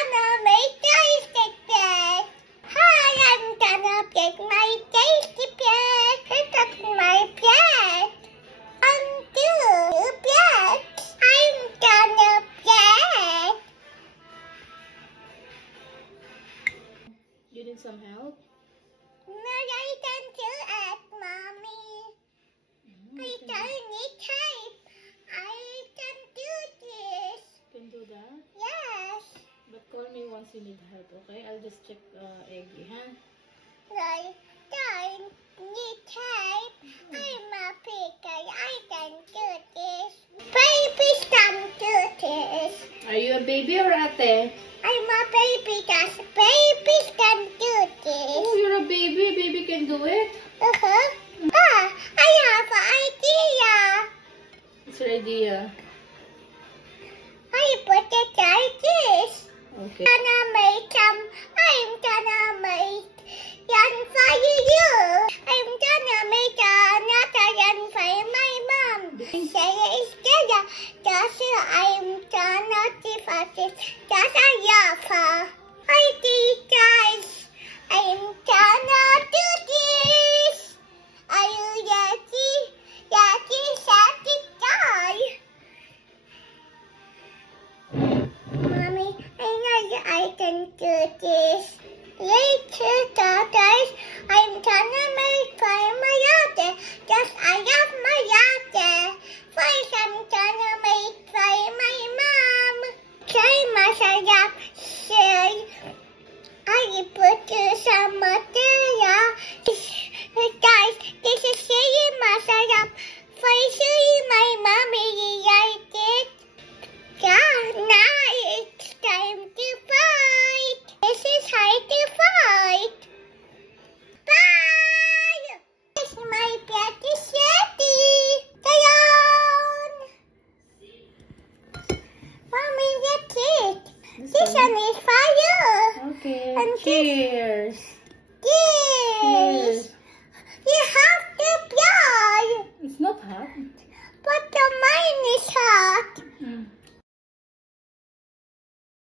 gonna make tasty pet. Hi, I'm gonna pick my tasty pet. Pick up my pet. Undo pet. I'm gonna pet. You need some help? No, I can do it, Mommy. I don't need help. I can do this. Can do that? Yes. But call me once you need help, okay? I'll just check Eggy, huh? I don't need help. I'm a piggy. I can do this. Babies can do this. Are you a baby or ate? I'm a baby. That's babies can do this. Oh, you're a baby. Baby can do it? Uh-huh. I have an idea. What's your idea? I put it like this. Okay. Gonna make I'm gonna make yan for you. I'm gonna make another yan for my mom. Say it's there. Just I'm gonna give us this. Just a yafa. I did guys. I'm gonna do this. Are you ready? Ready, set, die. Mommy, I know I can do this. Later, guys, I'm gonna make my latte. Just I have my latte. First, I'm gonna make my mom. Try masarap. Say, I put some material. Guys, this is really masarap. First, my mommy liked it. Yeah, now it's time to fight. This is how to fight. Bye! This my pet is ready. Down! Mommy, that's it. This one is fire. Okay. And Cheers. Cheers! Cheers.